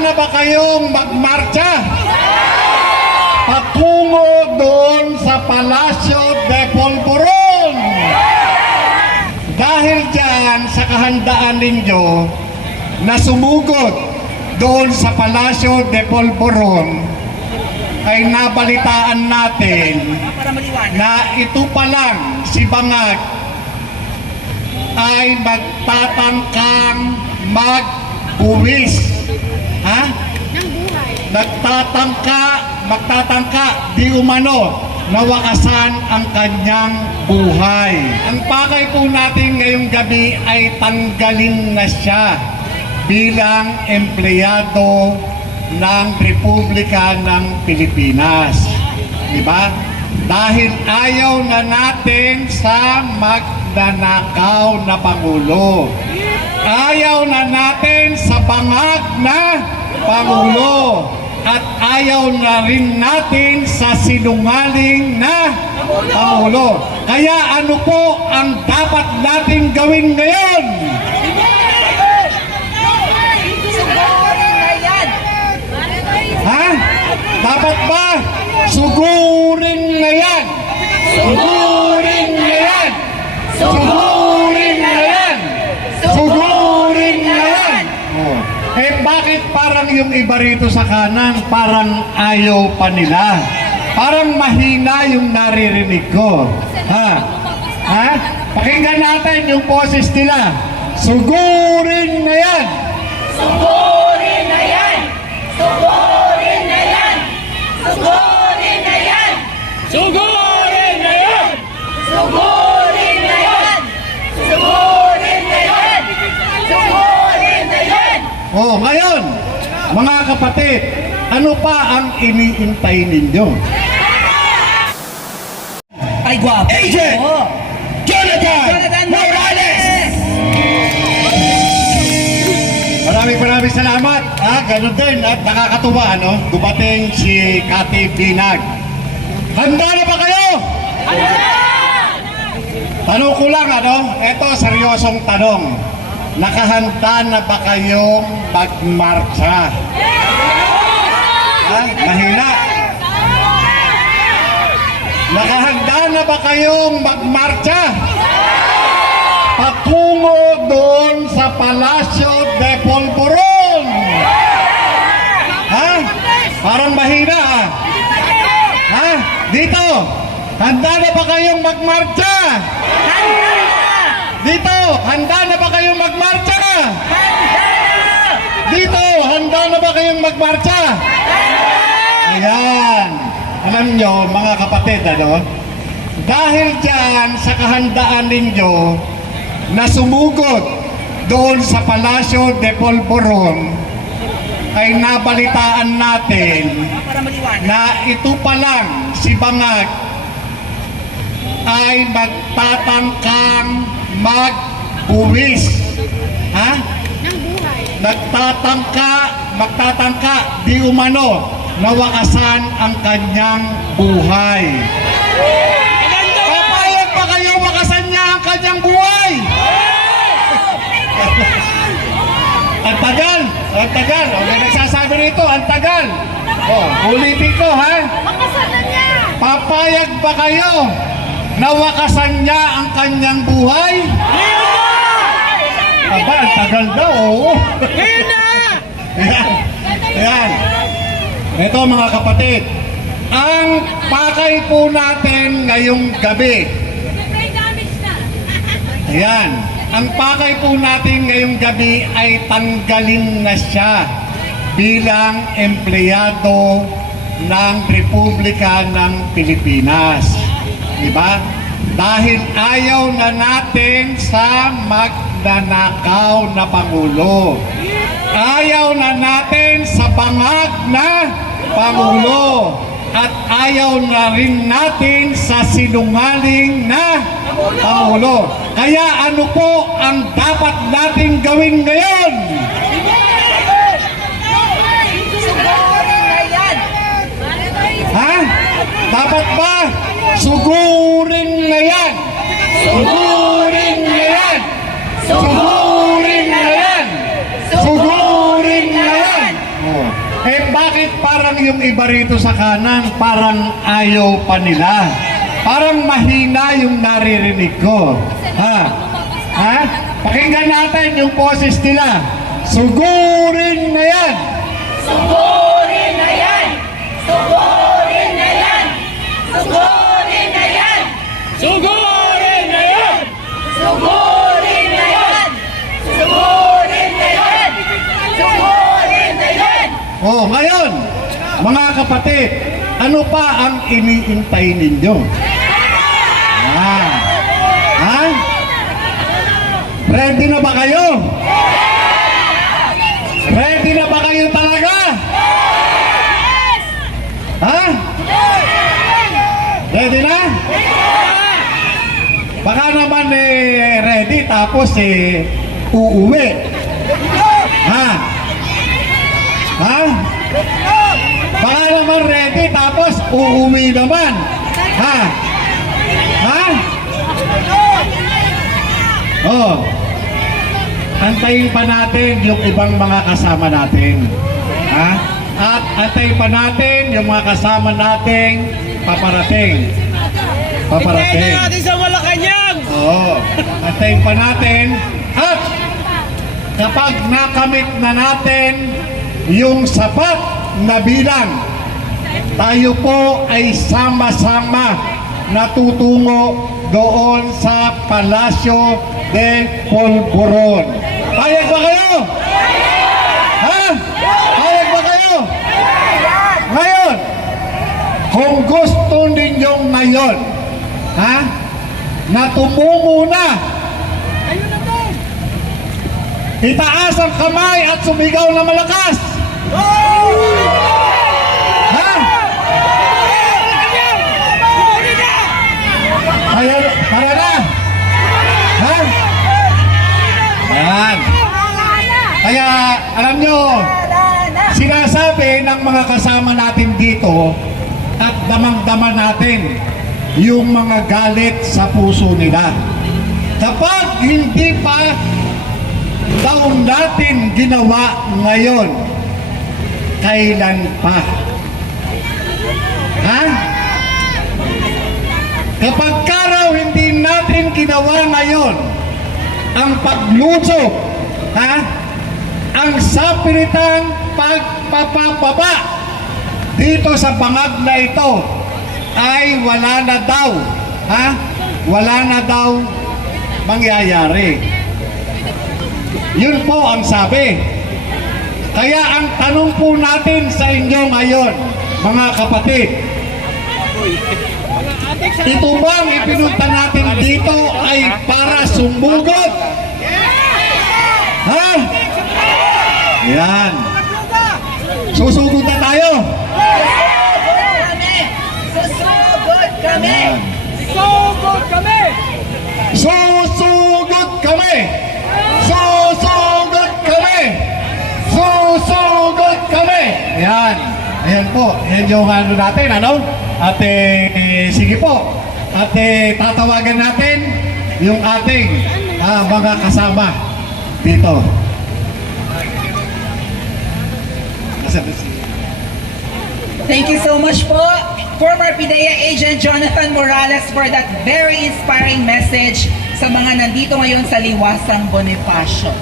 na ba kayong magmarcha? Patungo doon sa Palasyo de Polvoron. Dahil dyan sa kahandaan ninyo na sumugod doon sa Palasyo de Polvoron, ay nabalitaan natin na ito pa lang si Bangag ay magtatangkang mag-uwis. Ha? Magtatangka di umano na wakasan ang kanyang buhay. Ang pakay po natin ngayong gabi ay tanggalin na siya bilang empleyado ng Republika ng Pilipinas. Diba? Dahil ayaw na natin sa magnanakaw na Pangulo. Ayaw na natin sa bangag na Pangulo. At ayaw na rin natin sa sinungaling na Pangulo. Kaya ano po ang dapat natin gawin ngayon? Ha? Dapat ba? Sugurin na yan! Sugurin na yan! Sugurin na yan! Sugurin na yan! Oh. Eh bakit parang yung iba rito sa kanan parang ayaw pa nila? Parang mahina yung naririnig ko. Ha? Ha? Pakinggan natin yung boses nila. Sugurin na yan! Sugurin na yan! Sugurin na yan! Sugurin na yan! Sugurin na yan! Sugurin na yan! Sugurin na yan! Sugurin na yan! Oh, ngayon, mga kapatid, ano pa ang iniintay ninyo? Ay, guwapo. Agent! Oo. Jonathan Morales! Maraming salamat. Ganun din at nakakatuwa, ano? Dumating si Kati Binag. Handa na ba kayo? Tanong ko lang, ano? Ito, seryosong tanong. Nakahanda na ba kayong magmarcha? Ha? Mahina. Nakahanda na ba kayong magmarcha? Patungo doon sa Palasyo de Polvoron. Ha? Parang mahina, ha? Ha? Dito, handa na ba kayong magmarcha? Dito, handa na ba kayong magmarcha? Dito, handa na ba kayong magmarcha? Ayan. Alam nyo, mga kapatid, ano? Dahil dyan sa kahandaan ninyo na sumugod doon sa Palasyo de Polvoron, ay nabalitaan natin na ito pa lang si Bangag ay magtatangkang mag-uwis. Ha? Magtatangka di umano na wakasan ang kanyang buhay. Papayag pa kayo wakasan niya ang kanyang buhay? Ang tagal. O, may nagsasabi rito, ang tagal. O, ulitin ko, ha? Papayag ba kayo na wakasan niya ang kanyang buhay? Aba, ang tagal daw, oo. Yan. Ito, mga kapatid, ang pakay po natin ngayong gabi. Ayan. Ang pakay po natin ngayong gabi ay tanggalin na siya bilang empleyado ng Republika ng Pilipinas. Diba? Dahil ayaw na natin sa magnanakaw na Pangulo. Ayaw na natin sa bangag na Pangulo. At ayaw na rin natin sa sinungaling na Pangulo. Kaya ano po ang dapat natin gawin ngayon? Sugurin na yan! Ha? Dapat ba? Sugurin na yan! Sugurin na yan! Sugurin na yan! Sugurin na yan! Oh. Bakit parang yung iba rito sa kanan, parang ayaw pa nila? Parang mahina yung naririnig ko. Ha? Ha? Pakinggan natin yung boses nila. Sugurin na yan! Sugurin na yan! Sugurin na yan! Sugurin na yan! Sugurin na yan! Sugurin na yan! Sugurin na yan! Sugurin na yan! Oh, ngayon, mga kapatid, ano pa ang iniintay ninyo? Ah. Ha? Ready na ba kayo? Ready na ba kayo talaga? Ha? Ready na? Baka naman ready tapos uuwi. Ha? Ha? Baka naman ready tapos uuwi naman. Ha? Ha? Oh. Antayin pa natin yung ibang mga kasama natin. Ha? At antayin pa natin yung mga kasama nating paparating. Hintayin na natin sa Malacanang! Oo. Antayin pa natin. At kapag nakamit na natin yung sapat na bilang, tayo po ay sama-sama natutungo doon sa Palasyo de Polvoron. Payag ba kayo? Ha? Payag ba kayo? Ngayon, kung gusto ninyong ngayon, ha? Na tumumo na. Itaas ang kamay at sumigaw na malakas. Ha? Ayan, para na. Ha? Ayan. Kaya, alam nyo, sinasabi ng mga kasama natin dito at damang-dama natin yung mga galit sa puso nila. Kapag hindi pa daw natin ginawa ngayon, kailan pa? Ha? Kapag karaw hindi natin ginawa ngayon ang pagluso, ha? Ang sapiritang pagpapababa dito sa bangag na ito ay wala na daw, ha? Wala na daw mangyayari. Yun po ang sabi. Kaya ang tanong po natin sa inyo ngayon, mga kapatid, ito bang ipinunta natin dito ay para sumugod? Ha? Yan. Susugod na tayo. Susugod kami! Sugod kami! Susugod kami! Susugod kami! Susugod kami! Ayan. Ayan po. Ayan yung ano natin, ano? At sige po. At tatawagan natin yung ating mga kasama dito. Thank you so much po, former PIDEA Agent Jonathan Morales, for that very inspiring message sa mga nandito ngayon sa Liwasang Bonifacio.